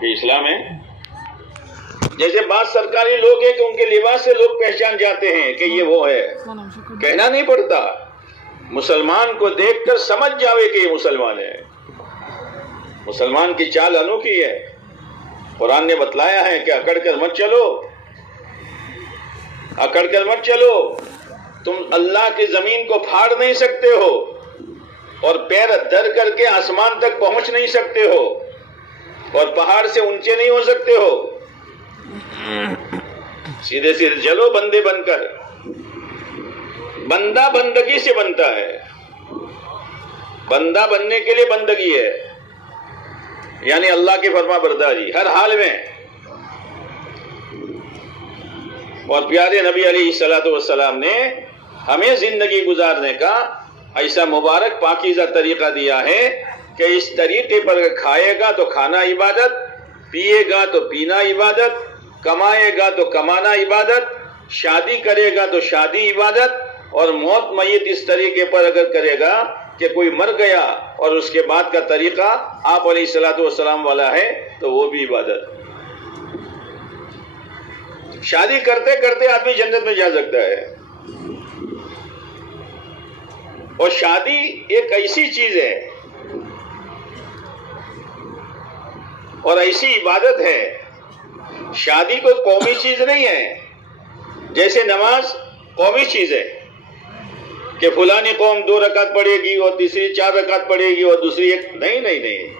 کہ اسلام ہے. جیسے بعض سرکاری لوگ ہیں کہ ان کے لباس سے لوگ پہچان جاتے ہیں کہ یہ وہ ہے، کہنا نہیں پڑتا. مسلمان کو دیکھ کر سمجھ جاوے کہ یہ مسلمان ہے. مسلمان کی چال انوکھی ہے. قرآن نے بتلایا ہے کہ اکڑ کر مت چلو، اکڑ کر مت چلو. تم اللہ کی زمین کو پھاڑ نہیں سکتے ہو اور پیر دھر کر کے آسمان تک پہنچ نہیں سکتے ہو اور پہاڑ سے اونچے نہیں ہو سکتے ہو. سیدھے سیدھے چلو بندے بن کر. بندہ بندگی سے بنتا ہے. بندہ بننے کے لیے بندگی ہے، یعنی اللہ کی فرما برداری ہر حال میں. اور پیارے نبی علیہ الصلوۃ والسلام نے ہمیں زندگی گزارنے کا ایسا مبارک پاکیزہ طریقہ دیا ہے کہ اس طریقے پر کھائے گا تو کھانا عبادت، پیے گا تو پینا عبادت، کمائے گا تو کمانا عبادت، شادی کرے گا تو شادی عبادت، اور موت میت اس طریقے پر اگر کرے گا کہ کوئی مر گیا اور اس کے بعد کا طریقہ آپ علیہ الصلوۃ والسلام والا ہے تو وہ بھی عبادت. شادی کرتے کرتے آدمی جنت میں جا سکتا ہے. اور شادی ایک ایسی چیز ہے اور ایسی عبادت ہے. شادی کوئی قومی چیز نہیں ہے. جیسے نماز قومی چیز ہے کہ فلانی قوم 2 رکعت پڑھے گی اور تیسری 4 رکعت پڑھے گی اور دوسری 1. نہیں.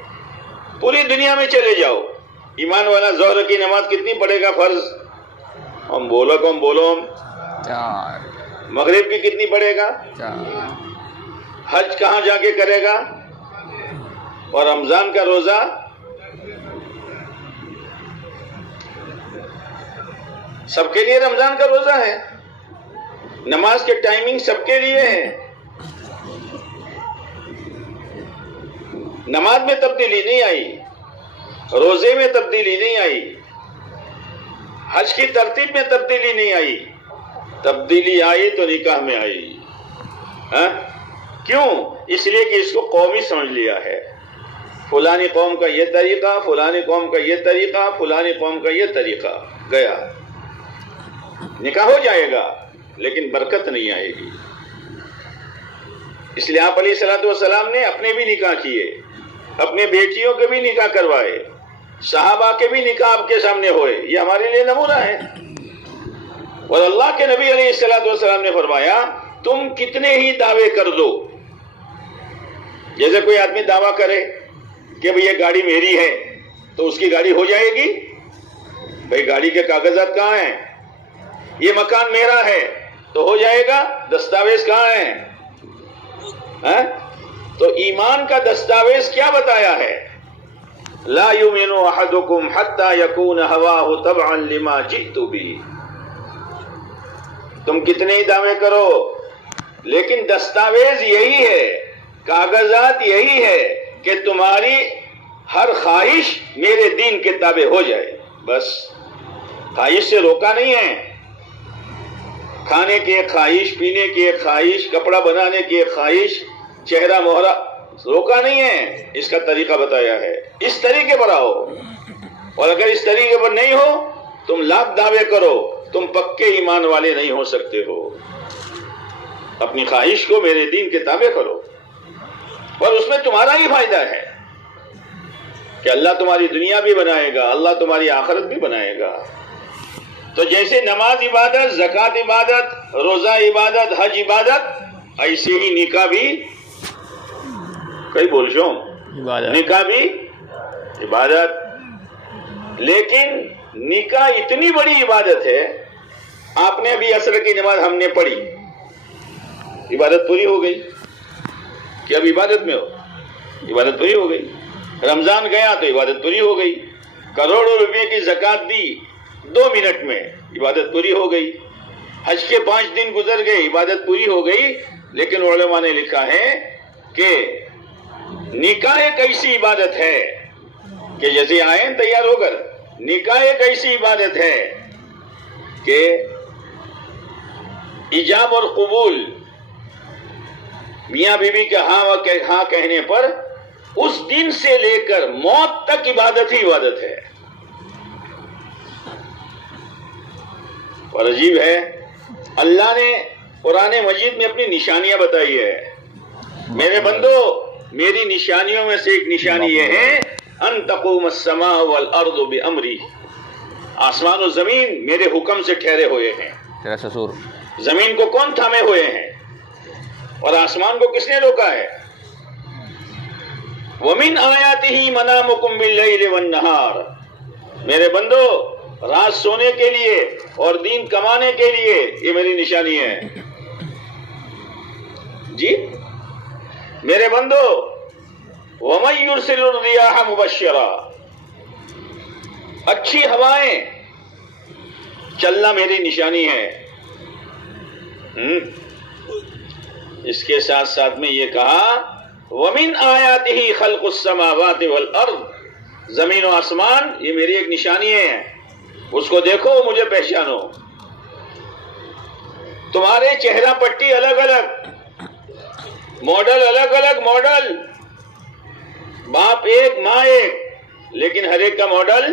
پوری دنیا میں چلے جاؤ. ایمان والا ظہر کی نماز کتنی پڑھے گا فرض؟ ہم بولو. مغرب کی کتنی پڑھے گا؟ حج کہاں جا کے کرے گا؟ اور رمضان کا روزہ سب کے لیے رمضان کا روزہ ہے. نماز کے ٹائمنگ سب کے لیے ہے. نماز میں تبدیلی نہیں آئی، روزے میں تبدیلی نہیں آئی، حج کی ترتیب میں تبدیلی نہیں آئی. تبدیلی آئی تو نکاح میں آئی. کیوں؟ اس لیے کہ اس کو قومی سمجھ لیا ہے. فلانی قوم کا یہ طریقہ، فلانی قوم کا یہ طریقہ، فلانی قوم کا یہ طریقہ. گیا نکاح ہو جائے گا لیکن برکت نہیں آئے گی. اس لیے آپ علیہ الصلوۃ والسلام نے اپنے بھی نکاح کیے، اپنے بیٹیوں کے بھی نکاح کروائے، صحابہ کے بھی نکاح آپ کے سامنے ہوئے. یہ ہمارے لیے نمونہ ہے. اور اللہ کے نبی علیہ الصلوۃ والسلام نے فرمایا تم کتنے ہی دعوے کر دو. جیسے کوئی آدمی دعویٰ کرے کہ بھئی یہ گاڑی میری ہے تو اس کی گاڑی ہو جائے گی. بھئی گاڑی کے کاغذات کہاں ہیں؟ یہ مکان میرا ہے تو ہو جائے گا. دستاویز کہاں ہیں؟ تو ایمان کا دستاویز کیا بتایا ہے؟ لا یؤمن احدکم حتی یکون ہواہ تبعا لما جئت بہ. تم کتنے ہی دعوے کرو لیکن دستاویز یہی ہے، کاغذات یہی ہے کہ تمہاری ہر خواہش میرے دین کے تابع ہو جائے. بس خواہش سے روکا نہیں ہے. کھانے کی ایک خواہش، پینے کی ایک خواہش، کپڑا بنانے کی ایک خواہش، چہرہ مہرہ روکا نہیں ہے. اس کا طریقہ بتایا ہے. اس طریقے پر آؤ. اور اگر اس طریقے پر نہیں ہو تم لاکھ دعوے کرو، تم پکے ایمان والے نہیں ہو سکتے ہو. اپنی خواہش کو میرے دین کے تابع کرو اور اس میں تمہارا ہی فائدہ ہے کہ اللہ تمہاری دنیا بھی بنائے گا، اللہ تمہاری آخرت بھی بنائے گا. تو جیسے نماز عبادت، زکوٰۃ عبادت، روزہ عبادت، حج عبادت، ایسے ہی نکاح بھی کئی بول شو نکاح بھی عبادت. لیکن نکاح اتنی بڑی عبادت ہے. آپ نے ابھی عصر کی نماز ہم نے پڑھی، عبادت پوری ہو گئی کہ اب عبادت میں ہو؟ عبادت پوری ہو گئی. رمضان گیا تو عبادت پوری ہو گئی. کروڑوں روپے کی زکوٰۃ دی 2 منٹ میں، عبادت پوری ہو گئی. حج کے 5 دن گزر گئے، عبادت پوری ہو گئی. لیکن علماء نے لکھا ہے کہ نکاح ایک ایسی عبادت ہے کہ جیسے آئیں تیار ہو کر، نکاح ایک ایسی عبادت ہے کہ ایجاب اور قبول، میاں بیوی کے ہاں کہنے پر اس دن سے لے کر موت تک عبادت ہی عبادت ہے. اور عجیب ہے، اللہ نے قرآن مجید میں اپنی نشانیاں بتائی ہے. میرے بندو، میری نشانیوں میں سے ایک نشانی یہ ہے ان تقوم السماء والارض بامری، آسمان و زمین میرے حکم سے ٹھہرے ہوئے ہیں. تیرا سسور زمین کو کون تھامے ہوئے ہیں اور آسمان کو کس نے روکا ہے؟ وَمِنْ آيَاتِهِ مَنَامُكُمْ بِاللَّيْلِ وَالنَّهَارِ، میرے بندو رات سونے کے لیے اور دین کمانے کے لیے یہ میری نشانی ہے. جی میرے بندو، وَمَن يُرْسِلُ الرِّيَاحَ مُبَشِّرًا، اچھی ہوائیں چلنا میری نشانی ہے. اس کے ساتھ ساتھ میں یہ کہا وَمِنْ آيَاتِهِ خَلْقُ السَّمَاوَاتِ وَالْأَرْضِ، زمین و آسمان یہ میری ایک نشانی ہے، اس کو دیکھو مجھے پہچانو. تمہارے چہرہ پٹی الگ الگ، ماڈل الگ الگ، ماڈل باپ ایک ماں ایک، لیکن ہر ایک کا ماڈل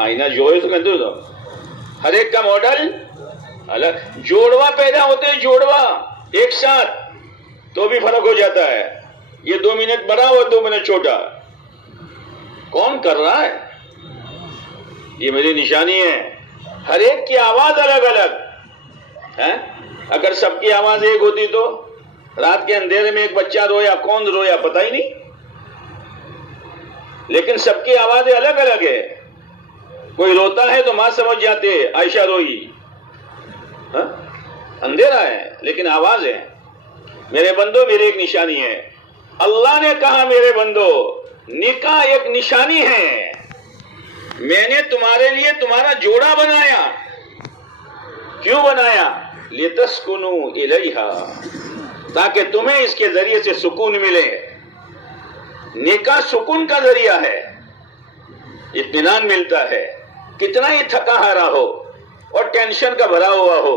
آئینہ جو ہے تو کہتے ہو، ہر ایک کا ماڈل الگ. جوڑوا پیدا ہوتے ہیں، جوڑوا ایک ساتھ، تو بھی فرق ہو جاتا ہے. یہ 2 منٹ بڑا اور 2 منٹ چھوٹا، کون کر رہا ہے؟ یہ میری نشانی ہے. ہر ایک کی آواز الگ الگ ہے. اگر سب کی آواز ایک ہوتی تو رات کے اندھیرے میں ایک بچہ رویا، کون رویا پتہ ہی نہیں. لیکن سب کی آوازیں الگ الگ ہے. کوئی روتا ہے تو ماں سمجھ جاتے عائشہ روئی، اندھیرا ہے لیکن آواز ہے. میرے بندو میری ایک نشانی ہے. اللہ نے کہا میرے بندو نکاح ایک نشانی ہے، میں نے تمہارے لیے تمہارا جوڑا بنایا. کیوں بنایا؟ لِتَسْكُنُوا إِلَيْهَا، تاکہ تمہیں اس کے ذریعے سے سکون ملے. نکاح سکون کا ذریعہ ہے، اطمینان ملتا ہے. کتنا ہی تھکا ہارا ہو اور ٹینشن کا بھرا ہوا ہو،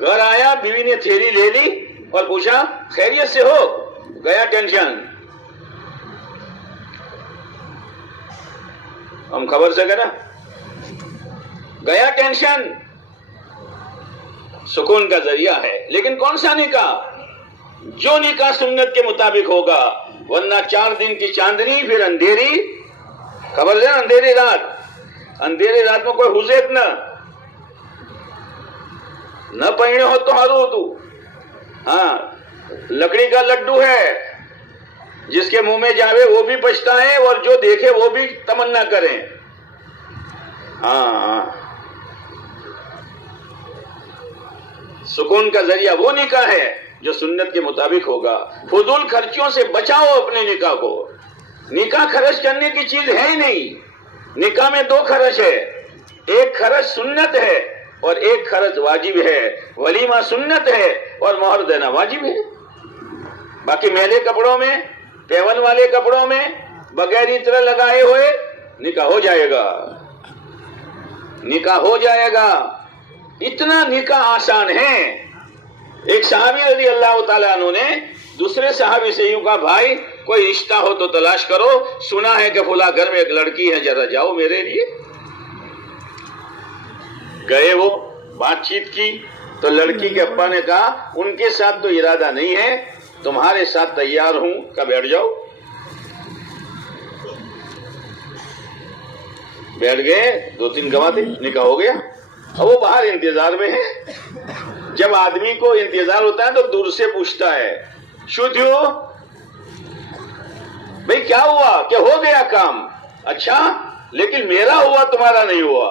گھر آیا بیوی نے تھیلی لے لی اور پوچھا خیریت سے ہو، گیا ٹینشن. ہم خبر سے نا گیا ٹینشن. سکون کا ذریعہ ہے. لیکن کون سا نکاح؟ جو نکاح سنت کے مطابق ہوگا، ورنہ 4 دن کی چاندنی پھر اندھیری. خبر ہے نا، اندھیری رات، اندھیری رات میں کوئی حزیب نہ پہنے ہو تو ہارو تو. ہاں لکڑی کا لڈو ہے، جس کے منہ میں جاوے وہ بھی پچھتائے اور جو دیکھے وہ بھی تمنا کریں. ہاں سکون کا ذریعہ وہ نکاح ہے جو سنت کے مطابق ہوگا. فضول خرچیوں سے بچاؤ اپنے نکاح کو. نکاح خرچ کرنے کی چیز ہے ہی نہیں. نکاح میں 2 خرچ ہے، ایک خرچ سنت ہے اور ایک خرچ واجب ہے. ولیمہ سنت ہے اور مہر دینا واجب ہے. باقی میلے کپڑوں میں، پیون والے کپڑوں میں، بغیر عطر لگائے ہوئے نکاح ہو جائے گا، نکاح ہو جائے گا. اتنا نکاح آسان ہے. ایک صحابی رضی اللہ تعالیٰ عنہ نے دوسرے صحابی سے یوں کہا بھائی کوئی رشتہ ہو تو تلاش کرو، سنا ہے کہ فلاں گھر میں ایک لڑکی ہے، ذرا جاؤ میرے لیے. گئے، وہ بات چیت کی تو لڑکی کے ابا نے کہا ان کے ساتھ تو ارادہ نہیں ہے، تمہارے ساتھ تیار ہوں، کہ بیٹھ جاؤ. بیٹھ گئے، 2-3 گواہ تھے، نکاح ہو گیا. اب وہ باہر انتظار میں ہے. جب آدمی کو انتظار ہوتا ہے تو دور سے پوچھتا ہے شو تھیو بھئی کیا ہوا؟ کہ ہو گیا کام. اچھا لیکن میرا ہوا تمہارا نہیں ہوا.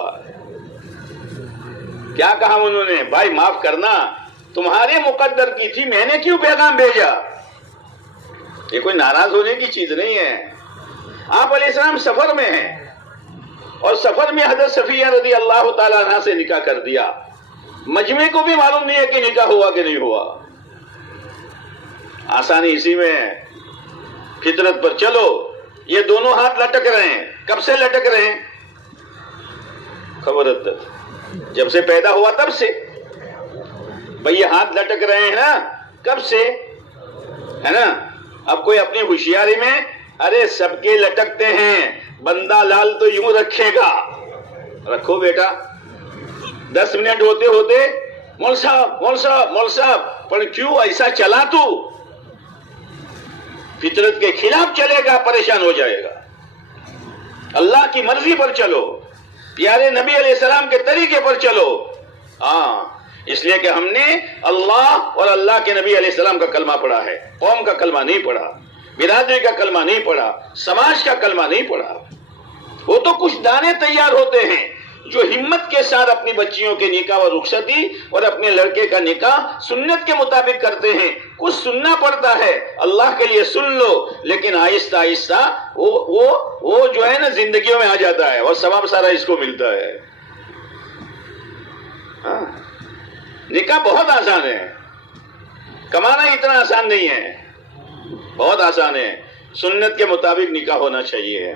کیا کہا انہوں نے؟ بھائی معاف کرنا، تمہارے مقدر کی تھی، میں نے کیوں پیغام بھیجا؟ یہ کوئی ناراض ہونے کی چیز نہیں ہے. آپ علیہ السلام سفر میں ہیں اور سفر میں حضرت صفیہ رضی اللہ تعالیٰ عنہ سے نکاح کر دیا. مجمع کو بھی معلوم نہیں ہے کہ نکاح ہوا کہ نہیں ہوا. آسانی اسی میں ہے. فطرت پر چلو. یہ دونوں ہاتھ لٹک رہے ہیں. کب سے لٹک رہے ہیں؟ خبر جب سے پیدا ہوا تب سے. بھئی یہ ہاتھ لٹک رہے ہیں نا، کب سے ہے نا؟ اب کوئی اپنی ہوشیاری میں ارے سب کے لٹکتے ہیں، بندہ لال تو یوں رکھے گا، رکھو بیٹا 10 منٹ ہوتے ہوتے مول صاحب پر کیوں ایسا چلا تو فطرت کے خلاف چلے گا، پریشان ہو جائے گا. اللہ کی مرضی پر چلو، پیارے نبی علیہ السلام کے طریقے پر چلو. اس لیے کہ ہم نے اللہ اور اللہ کے نبی علیہ السلام کا کلمہ پڑھا ہے، قوم کا کلمہ نہیں پڑھا، برادری کا کلمہ نہیں پڑھا، سماج کا کلمہ نہیں پڑھا. وہ تو کچھ دانے تیار ہوتے ہیں جو ہمت کے ساتھ اپنی بچیوں کے نکاح و رخصتی اور اپنے لڑکے کا نکاح سنت کے مطابق کرتے ہیں. کچھ سننا پڑتا ہے، اللہ کے لیے سن لو، لیکن آہستہ آہستہ وہ جو ہے نا زندگیوں میں آ جاتا ہے اور ثواب سارا اس کو ملتا ہے. نکاح بہت آسان ہے، کمانا اتنا آسان نہیں ہے، بہت آسان ہے. سنت کے مطابق نکاح ہونا چاہیے.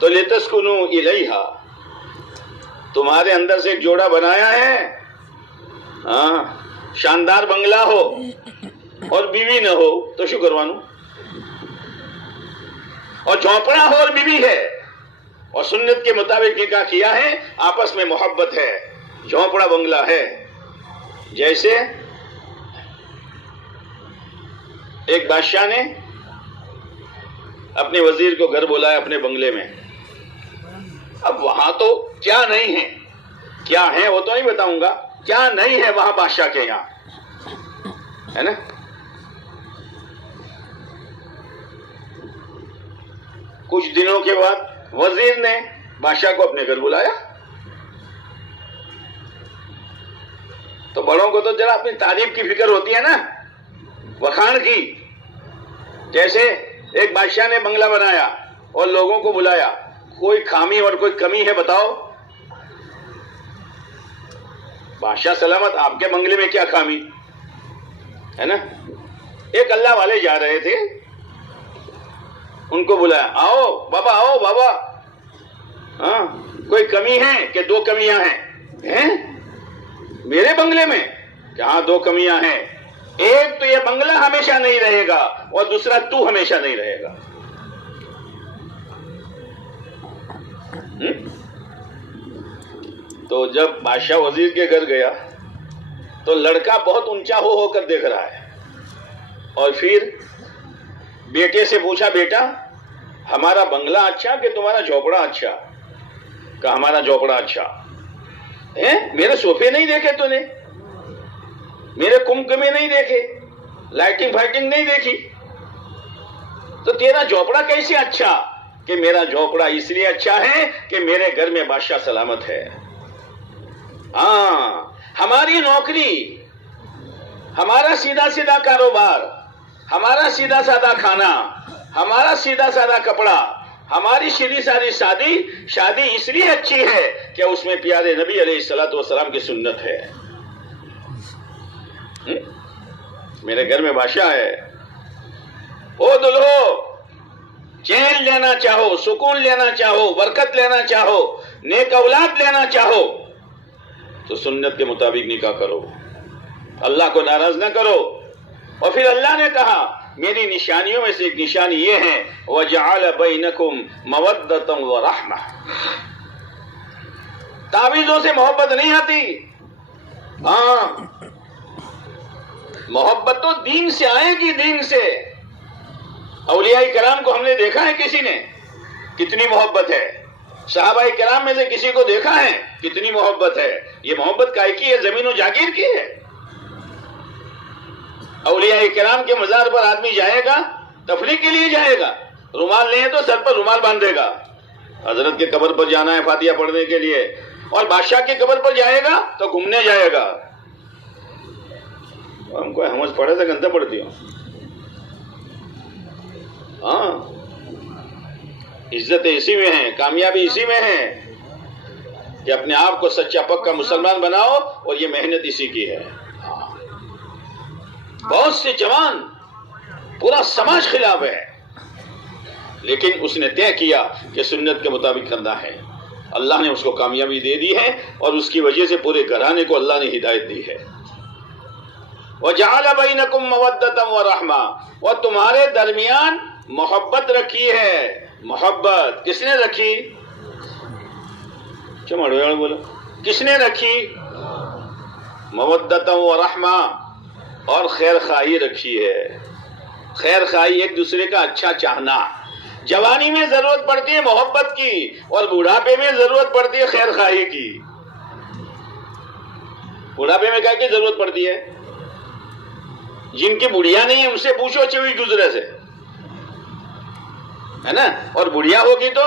تو لِتَسْكُنُوا إِلَيْهَا، تمہارے اندر سے ایک جوڑا بنایا ہے. شاندار بنگلہ ہو اور بیوی نہ ہو تو شو کروانو، اور جھونپڑا ہو اور بیوی ہے اور سنت کے مطابق نکاح کیا ہے، آپس میں محبت ہے، جھونپڑا بنگلہ ہے. جیسے ایک بادشاہ نے اپنے وزیر کو گھر بلایا اپنے بنگلے میں. اب وہاں تو کیا نہیں ہے، کیا ہے وہ تو نہیں بتاؤں گا، کیا نہیں ہے وہاں بادشاہ کے یہاں، ہے نا. کچھ دنوں کے بعد وزیر نے بادشاہ کو اپنے گھر بلایا. تو بڑوں کو تو ذرا اپنی تعریف کی فکر ہوتی ہے نا، وکھان کی. جیسے ایک بادشاہ نے بنگلہ بنایا اور لوگوں کو بلایا، کوئی خامی اور کوئی کمی ہے بتاؤ. بادشاہ سلامت، آپ کے بنگلے میں کیا خامی ہے نا. ایک اللہ والے جا رہے تھے، ان کو بلایا، آؤ بابا. کوئی کمی ہے کہ 2 کمیاں ہیں میرے بنگلے میں؟ ہاں 2 کمیاں ہیں. ایک تو یہ بنگلہ ہمیشہ نہیں رہے گا اور دوسرا تو ہمیشہ نہیں رہے گا. تو جب بادشاہ وزیر کے گھر گیا تو لڑکا بہت اونچا ہو کر دیکھ رہا ہے، اور پھر بیٹے سے پوچھا، بیٹا ہمارا بنگلہ اچھا کہ تمہارا جھوپڑا اچھا؟ کہا ہمارا جھوپڑا اچھا. میرے صوفے نہیں دیکھے تو نے، میرے کمکمے نہیں دیکھے، لائٹنگ فائٹنگ نہیں دیکھی، تو تیرا جھوپڑا کیسے اچھا؟ کہ میرا جھوپڑا اس لیے اچھا ہے کہ میرے گھر میں بادشاہ سلامت ہے. ہماری نوکری، ہمارا سیدھا سیدھا کاروبار، ہمارا سیدھا سادہ کھانا، ہمارا سیدھا سادہ کپڑا، ہماری سیدھی ساری شادی اس لیے اچھی ہے کہ اس میں پیارے نبی علیہ السلام کی سنت ہے. میرے گھر میں بادشاہ ہے. او دلہو، چین لینا چاہو، سکون لینا چاہو، برکت لینا چاہو، نیک اولاد لینا چاہو تو سنت کے مطابق نکاح کرو، اللہ کو ناراض نہ کرو. اور پھر اللہ نے کہا میری نشانیوں میں سے ایک نشانی یہ ہے وَجَعَلَ بَيْنَكُمْ مَوَدَّةً وَرَحْمَةً. تعویذوں سے محبت نہیں آتی. محبت تو دین سے آئے گی، دین سے. اولیاء کرام کو ہم نے دیکھا ہے کسی نے کتنی محبت ہے، صحابہ کرام میں سے کسی کو دیکھا ہے کتنی محبت ہے. یہ محبت کائے کی ہے؟ زمین و جاگیر کی ہے. اولیاء کرام کے مزار پر آدمی جائے گا تفریح کے لیے جائے گا، رومال نہیں ہے تو سر پر رومال باندھے گا. حضرت کے قبر پر جانا ہے فاتحہ پڑھنے کے لیے، اور بادشاہ کی قبر پر جائے گا تو گھومنے جائے گا. ہم کو سمجھ پڑے تو گندا پڑتی ہوں. عزت اسی میں ہے، کامیابی اسی میں ہے کہ اپنے آپ کو سچا پکا مسلمان بناؤ، اور یہ محنت اسی کی ہے. بہت سے جوان، پورا سماج خلاف ہے، لیکن اس نے طے کیا کہ سنت کے مطابق کرنا ہے. اللہ نے اس کو کامیابی دے دی ہے، اور اس کی وجہ سے پورے گھرانے کو اللہ نے ہدایت دی ہے. وَجَعَلَ بَيْنَكُمْ مَوَدَّةً وَرَحْمَةً، اور تمہارے درمیان محبت رکھی ہے. محبت کس نے رکھی؟ چمڑ بولو، کس نے رکھی؟ مودۃ و رحمہ، اور خیر خواہی رکھی ہے. خیر خواہی، ایک دوسرے کا اچھا چاہنا. جوانی میں ضرورت پڑتی ہے محبت کی، اور بوڑھاپے میں ضرورت پڑتی ہے خیر خواہی کی. بوڑھاپے میں کیا کی ضرورت پڑتی ہے؟ جن کی بڑھیا نہیں ہے ان سے پوچھو 24 گزرے سے، ہے نا. اور بڑھیا ہوگی تو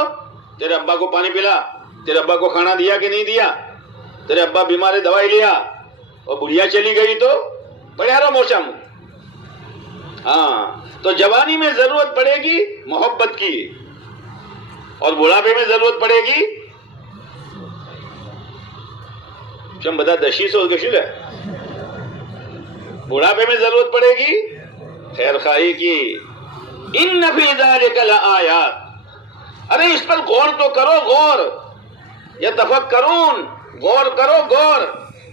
تیرے ابا کو پانی پلا، تیرے ابا کو کھانا دیا کہ نہیں دیا، تیرے ابا بیمار ہے دوائی لیا. اور بڑھیا چلی گئی تو پڑھا موسم. ہاں، تو جوانی میں ضرورت پڑے گی محبت کی، اور بڑھاپے میں ضرورت پڑے گی چم بتا دشی سو گشل ہے. بڑھاپے میں ضرورت پڑے گی خیر خواہی کی. ان فی ذلک لآیات، ارے اس پر غور تو کرو، غور. یتفکرون، غور کرو، غور.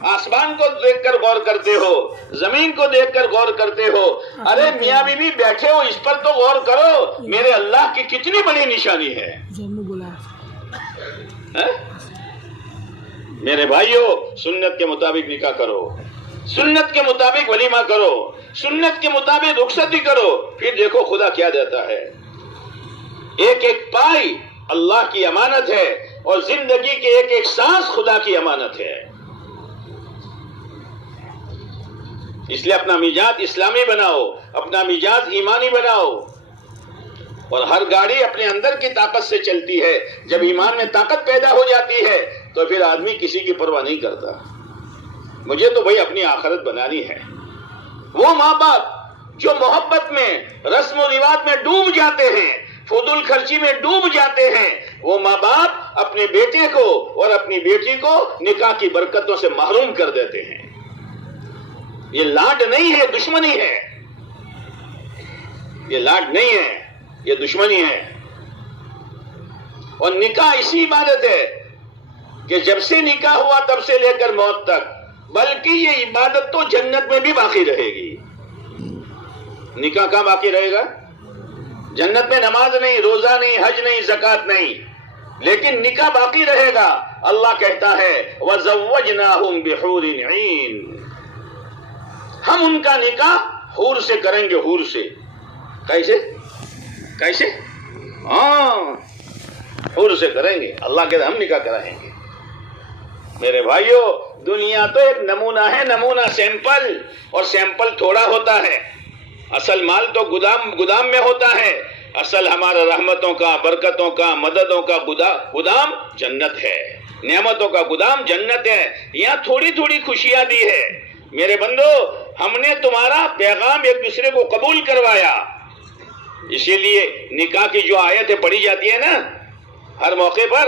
آسمان کو دیکھ کر غور کرتے ہو، زمین کو دیکھ کر غور کرتے ہو. ارے میاں بیوی بیٹھے ہو، اس پر تو غور کرو، میرے اللہ کی کتنی بڑی نشانی ہے. میرے بھائیو، سنت کے مطابق نکاح کرو، سنت کے مطابق ولیمہ کرو، سنت کے مطابق رخصتی کرو، پھر دیکھو خدا کیا دیتا ہے. ایک ایک پائی اللہ کی امانت ہے، اور زندگی کے ایک ایک سانس خدا کی امانت ہے. اس لیے اپنا مزاج اسلامی بناؤ، اپنا مزاج ایمانی بناؤ. اور ہر گاڑی اپنے اندر کی طاقت سے چلتی ہے. جب ایمان میں طاقت پیدا ہو جاتی ہے تو پھر آدمی کسی کی پرواہ نہیں کرتا. مجھے تو بھائی اپنی آخرت بنانی ہے. وہ ماں باپ جو محبت میں، رسم و رواج میں ڈوب جاتے ہیں، فضول خرچی میں ڈوب جاتے ہیں، وہ ماں باپ اپنے بیٹے کو اور اپنی بیٹی کو نکاح کی برکتوں سے محروم کر دیتے ہیں. یہ لاڈ نہیں ہے، دشمنی ہے. یہ لاڈ نہیں ہے، یہ دشمنی ہے. اور نکاح اسی عبادت ہے کہ جب سے نکاح ہوا تب سے لے کر موت تک، بلکہ یہ عبادت تو جنت میں بھی باقی رہے گی. نکاح کہاں باقی رہے گا؟ جنت میں نماز نہیں، روزہ نہیں، حج نہیں، زکوٰۃ نہیں، لیکن نکاح باقی رہے گا. اللہ کہتا ہے وَزَوَّجْنَاهُمْ بِحُورٍ عِينٍ، ہم ان کا نکاح حور سے کریں گے. حور سے کیسے؟ کیسے؟ ہاں، حور سے کریں گے. اللہ کہتا ہے ہم نکاح کرائیں گے. میرے بھائیو، دنیا تو ایک نمونہ ہے، نمونہ، سیمپل. اور سیمپل تھوڑا ہوتا ہے، اصل مال تو گودام میں ہوتا ہے. اصل ہمارا رحمتوں کا، برکتوں کا، مددوں کا گودام جنت ہے. نعمتوں کا گودام جنت ہے. یہاں تھوڑی تھوڑی خوشیاں دی ہے. میرے بندو، ہم نے تمہارا پیغام ایک دوسرے کو قبول کروایا. اسی لیے نکاح کی جو آیتیں پڑھی جاتی ہے نا ہر موقع پر،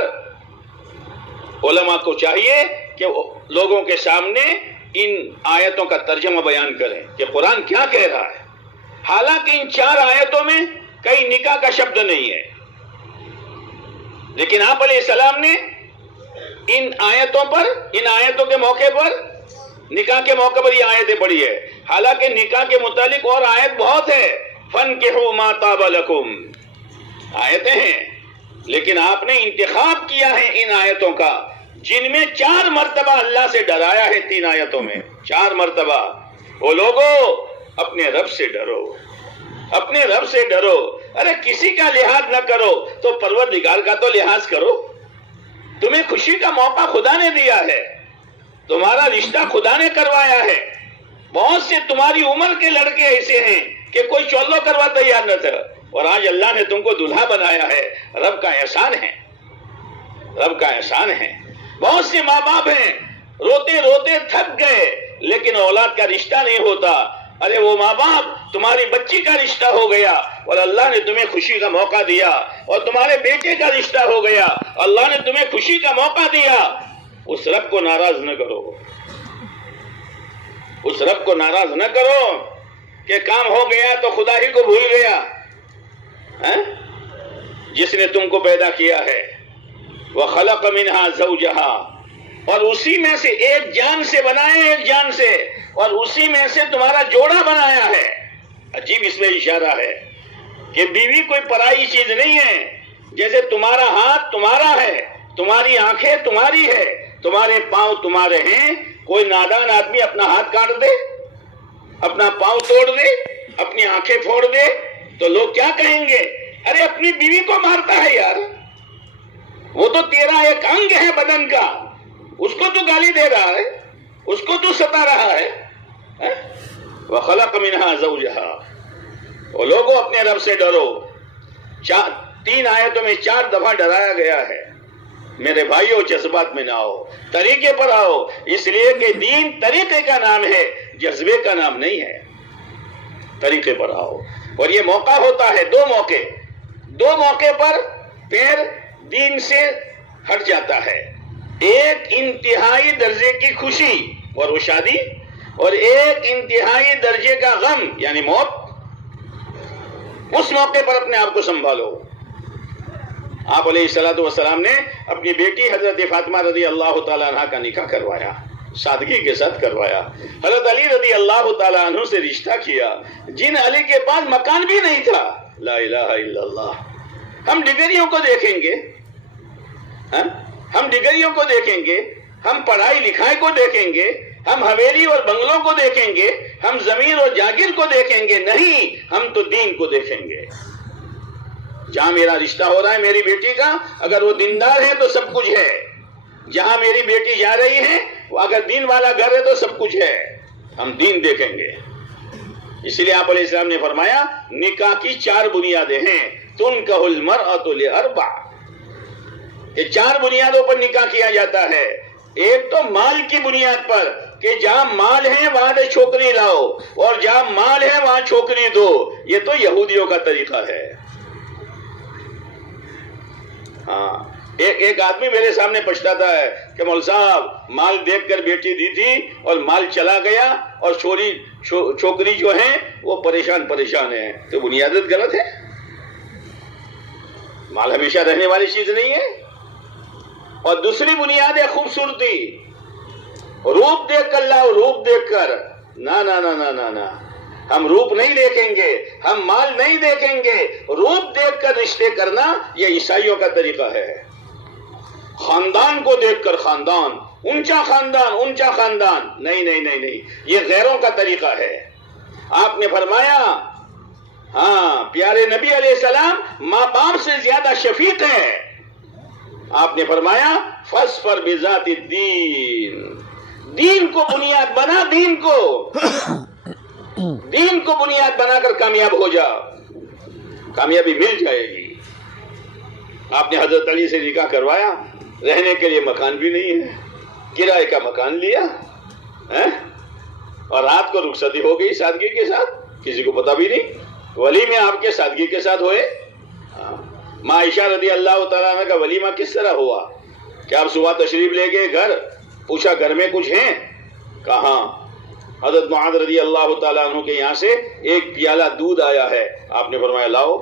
علماء کو چاہیے کہ لوگوں کے سامنے ان آیتوں کا ترجمہ بیان کریں کہ قرآن کیا کہہ رہا ہے. حالانکہ ان 4 آیتوں میں کئی نکاح کا شبد نہیں ہے، لیکن آپ علیہ السلام نے ان آیتوں کے موقع پر، نکاح کے موقع پر یہ آیتیں پڑھی ہے. حالانکہ نکاح کے متعلق اور آیت بہت ہے. فَانْكِحُوا مَا طَابَ لَكُمْ آیتیں ہیں، لیکن آپ نے انتخاب کیا ہے ان آیتوں کا جن میں 4 مرتبہ اللہ سے ڈرایا ہے. 3 آیتوں میں 4 مرتبہ. وہ لوگوں، اپنے رب سے ڈرو، اپنے رب سے ڈرو. ارے کسی کا لحاظ نہ کرو تو پروردگار کا تو لحاظ کرو. تمہیں خوشی کا موقع خدا نے دیا ہے، تمہارا رشتہ خدا نے کروایا ہے. بہت سے تمہاری عمر کے لڑکے ایسے ہیں کہ کوئی چولو کروا تیار نہ تھا، اور آج اللہ نے تم کو دلہا بنایا ہے. رب کا احسان ہے، رب کا احسان ہے. بہت سے ماں باپ ہیں روتے روتے تھک گئے لیکن اولاد کا رشتہ نہیں ہوتا. ارے وہ ماں باپ، تمہاری بچی کا رشتہ ہو گیا اور اللہ نے تمہیں خوشی کا موقع دیا، اور تمہارے بیٹے کا رشتہ ہو گیا، اللہ نے تمہیں خوشی کا موقع دیا. اس رب کو ناراض نہ کرو، اس رب کو ناراض نہ کرو کہ کام ہو گیا تو خدا ہی کو بھول گیا. جس نے تم کو پیدا کیا ہے. وَخَلَقَ مِنْهَا زَوْجَهَا، اور اسی میں سے ایک جان سے بنائے، ایک جان سے، اور اسی میں سے تمہارا جوڑا بنایا ہے۔ عجیب اس میں اشارہ ہے کہ بیوی کوئی پرائی چیز نہیں ہے۔ جیسے تمہارا ہاتھ تمہارا ہے، تمہاری آنکھیں تمہاری ہے، تمہارے پاؤں تمہارے ہیں۔ کوئی نادان آدمی اپنا ہاتھ کاٹ دے، اپنا پاؤں توڑ دے، اپنی آنکھیں پھوڑ دے تو لوگ کیا کہیں گے؟ ارے اپنی بیوی کو مارتا ہے یار، وہ تو تیرا ایک انگ ہے بدن کا، اس کو تو گالی دے رہا ہے، اس کو تو ستا رہا ہے۔ وَخَلَقَ مِنْهَا زَوْجَهَا، وہ لوگوں اپنے رب سے ڈرو۔ 3 آیتوں میں 4 دفعہ ڈرایا گیا ہے۔ میرے بھائیوں جذبات میں نہ آؤ، طریقے پر آؤ، اس لیے کہ دین طریقے کا نام ہے، جذبے کا نام نہیں ہے۔ طریقے پر آؤ، اور یہ موقع ہوتا ہے، 2 موقع پر پیر دین سے ہٹ جاتا ہے۔ ایک انتہائی درجے کی خوشی اور وہ شادی، اور ایک انتہائی درجے کا غم یعنی موت۔ اس موقع پر اپنے آپ کو سنبھالو۔ آپ علیہ الصلوۃ والسلام نے اپنی بیٹی حضرت فاطمہ رضی اللہ تعالیٰ عنہ کا نکاح کروایا، سادگی کے ساتھ کروایا۔ حضرت علی رضی اللہ تعالیٰ عنہ سے رشتہ کیا، جن علی کے پاس مکان بھی نہیں تھا۔ لا الہ الا اللہ۔ ہم ڈگریوں کو دیکھیں گے، ہم ڈگریوں کو دیکھیں گے، ہم پڑھائی لکھائی کو دیکھیں گے، ہم حویلی اور بنگلوں کو دیکھیں گے، ہم زمین اور جاگیر کو دیکھیں گے، نہیں، ہم تو دین کو دیکھیں گے۔ جہاں میرا رشتہ ہو رہا ہے میری بیٹی کا، اگر وہ دیندار ہے تو سب کچھ ہے۔ جہاں میری بیٹی جا رہی ہے اگر دین والا گھر ہے تو سب کچھ ہے، ہم دین دیکھیں گے۔ اس لیے آپ علیہ السلام نے فرمایا نکاح کی 4 بنیادیں ہیں، تنکح المرأة لأربع۔ یہ 4 بنیادوں پر نکاح کیا جاتا ہے۔ ایک تو مال کی بنیاد پر کہ جہاں مال ہے وہاں سے چھوکری لاؤ، اور جہاں مال ہے وہاں چھوکری دو۔ یہ تو یہودیوں کا طریقہ ہے۔ ہاں، ایک آدمی میرے سامنے پچھتاتا ہے کہ مول صاحب مال دیکھ کر بیٹی دی تھی اور مال چلا گیا، اور چھوکری جو ہیں وہ پریشان ہیں۔ تو بنیادت غلط ہے، مال ہمیشہ رہنے والی چیز نہیں ہے۔ اور دوسری بنیاد ہے خوبصورتی، روپ دیکھ کر لاؤ، روپ دیکھ کر۔ نہ، ہم روپ نہیں دیکھیں گے، ہم مال نہیں دیکھیں گے، روپ دیکھ کر رشتے کرنا یہ عیسائیوں کا طریقہ ہے۔ خاندان کو دیکھ کر، خاندان، اونچا خاندان، نہیں، یہ غیروں کا طریقہ ہے۔ آپ نے فرمایا، ہاں، پیارے نبی علیہ السلام ماں باپ سے زیادہ شفیق ہے۔ آپ نے فرمایا فاظفر بذات الدین، دین کو بنیاد بنا، دین کو بنیاد بنا کر کامیاب ہو جا، کامیابی مل جائے گی۔ آپ نے حضرت علی سے نکاح کروایا، رہنے کے لیے مکان بھی نہیں ہے، کرائے کا مکان لیا، اور رات کو رخصتی ہو گئی سادگی کے ساتھ، کسی کو پتا بھی نہیں۔ ولیمے آپ کے سادگی کے ساتھ ہوئے۔ ماں عائشہ رضی اللہ تعالیٰ عنہ کا ولیمہ کس طرح ہوا کہ آپ صبح تشریف لے گئے گھر، پوچھا گھر میں کچھ ہیں؟ کہاں؟ حضرت معاذ رضی اللہ تعالیٰ عنہ کے یہاں سے ایک پیالہ دودھ آیا ہے۔ آپ نے فرمایا لاؤ۔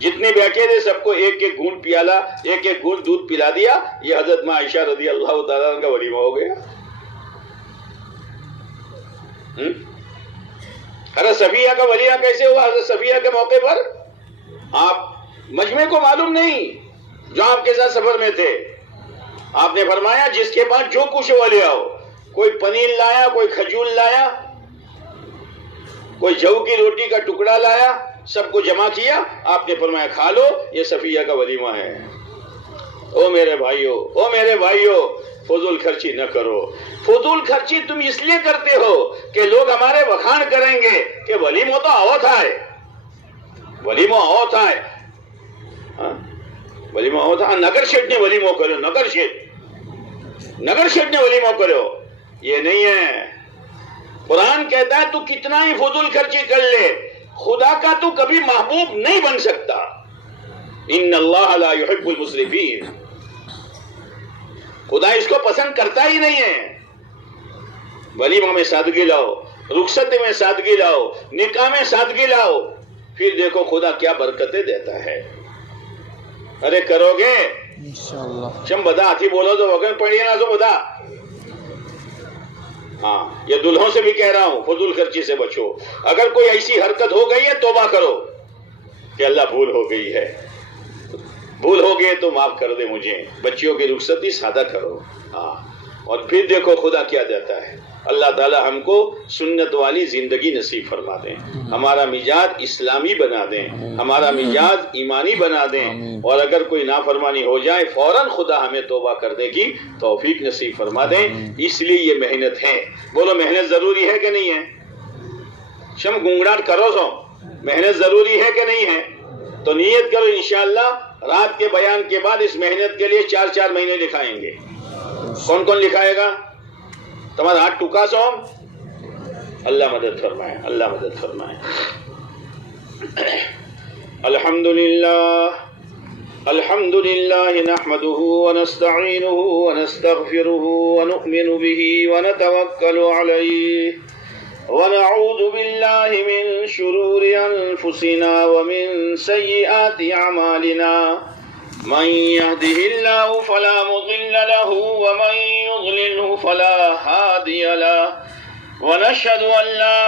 جتنے بیٹھے تھے سب کو ایک ایک گھونٹ دودھ پلا دیا۔ یہ حضرت ماں عائشہ رضی اللہ تعالیٰ عنہ کا ولیمہ ہو گیا۔ حضرت صفیہ کا ولیمہ کیسے ہوا؟ حضرت صفیہ کے موقع پر آپ مجمع کو معلوم نہیں جو آپ کے ساتھ سفر میں تھے، آپ نے فرمایا جس کے پاس جو کچھ وہ لے آؤ۔ کوئی پنیر لایا، کوئی کھجور لایا، کوئی جو کی روٹی کا ٹکڑا لایا، سب کو جمع کیا۔ آپ نے فرمایا کھا لو، یہ صفیہ کا ولیمہ ہے۔ او میرے بھائیو، فضول خرچی نہ کرو۔ فضول خرچی تم اس لیے کرتے ہو کہ لوگ ہمارے بخان کریں گے کہ ولیمہ تو آؤ تھا ہے، ولیمہ آؤ تھا ہے، ولیمہ آؤ تھا۔ نگر شیٹ نے ولیمہ کرو، نگر شیٹ نے ولیمہ کرو، یہ نہیں ہے۔ قرآن کہتا ہے تو کتنا ہی فضول خرچی کر لے، خدا کا تو کبھی محبوب نہیں بن سکتا۔ ان اللہ لا يحب المسرفین، خدا اس کو پسند کرتا ہی نہیں ہے۔ ولیمہ میں سادگی لاؤ، رخصت میں سادگی لاؤ، نکاح میں سادگی لاؤ، پھر دیکھو خدا کیا برکتیں دیتا ہے۔ ارے کرو گے انشاءاللہ. چم بدا آتی بولو تو وقت پڑھیے نا تو بدا. ہاں یہ دلہوں سے بھی کہہ رہا ہوں فضول خرچی سے بچو. اگر کوئی ایسی حرکت ہو گئی ہے توبہ کرو کہ اللہ بھول ہو گئی ہے، بھول ہو گئے تو معاف کر دے مجھے. بچیوں کی رخصتی سادہ کرو. ہاں اور پھر دیکھو خدا کیا دیتا ہے. اللہ تعالی ہم کو سنت والی زندگی نصیب فرما دیں، ہمارا مزاج اسلامی بنا دیں، ہمارا مزاج ایمانی بنا دیں، اور اگر کوئی نافرمانی ہو جائے فوراً خدا ہمیں توبہ کرنے کی توفیق نصیب فرما دیں. اس لیے یہ محنت ہے. بولو محنت ضروری ہے کہ نہیں ہے؟ شم گنگڑاٹ کرو سو محنت ضروری ہے کہ نہیں ہے؟ تو نیت کرو انشاءاللہ رات کے بیان کے بعد اس محنت کے لیے 4 مہینے لکھائیں گے. کون کون لکھائے گا؟ تمہارا ہاتھ ٹکا سو. اللہ مدد فرمائے، اللہ مدد فرمائے. الحمد للہ نحمده ونستعینه ونستغفره ونؤمن به ونتوکل علیہ ونعوذ باللہ من شرور انفسنا ومن سیئات اعمالنا. من يهده الله فلا مضل له ومن يضلله فلا هادي له ونشهد أن لا